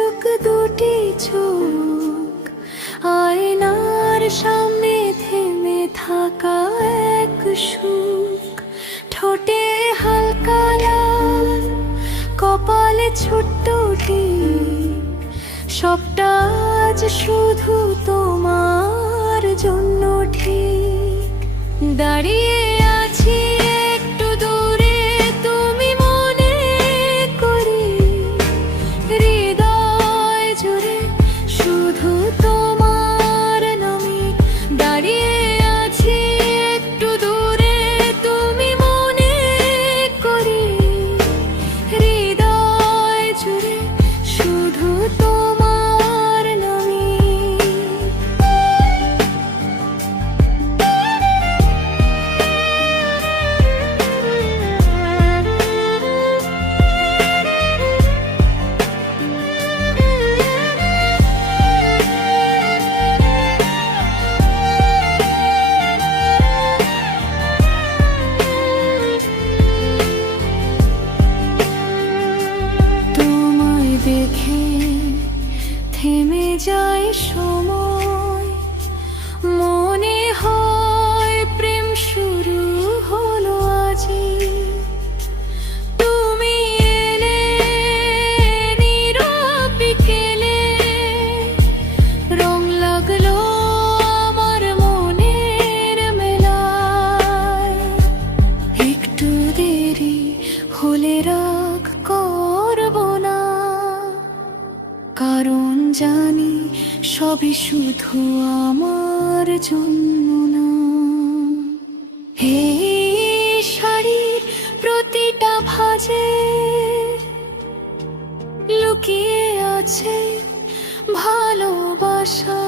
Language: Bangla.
লাজুক দুটি চোখ, আয়নার সামনে থেমে থাকা এক সুখ। ঠোঁটে হালকা লাল, কপালে ছোট্ট টিক, সবটা আজ শুধু তোমার জন্য ঠিক। দাঁড়িয়ে আছি একটু দূরে, তুমি মনে করি হৃদয় জুড়ে শুধু তোমার নামে। দাঁড়িয়ে আছি একটু দূরে, তুমি মনে করি হৃদয় জুড়ে শুধু তোমার নামে। তোমায় দেখে থেমে যায় সময়, মনে হয় প্রেম শুরু হলো আজই। তুমি এলে নীরব বিকেলে, রং লাগলো আমার মনের মেলায়। একটু দেরি হলে রাগ করব না, কারণ জানি সবই শুধু আমার জন্য না। এই শাড়ির প্রতিটা ভাঁজে লুকিয়ে আছে ভালোবাসা।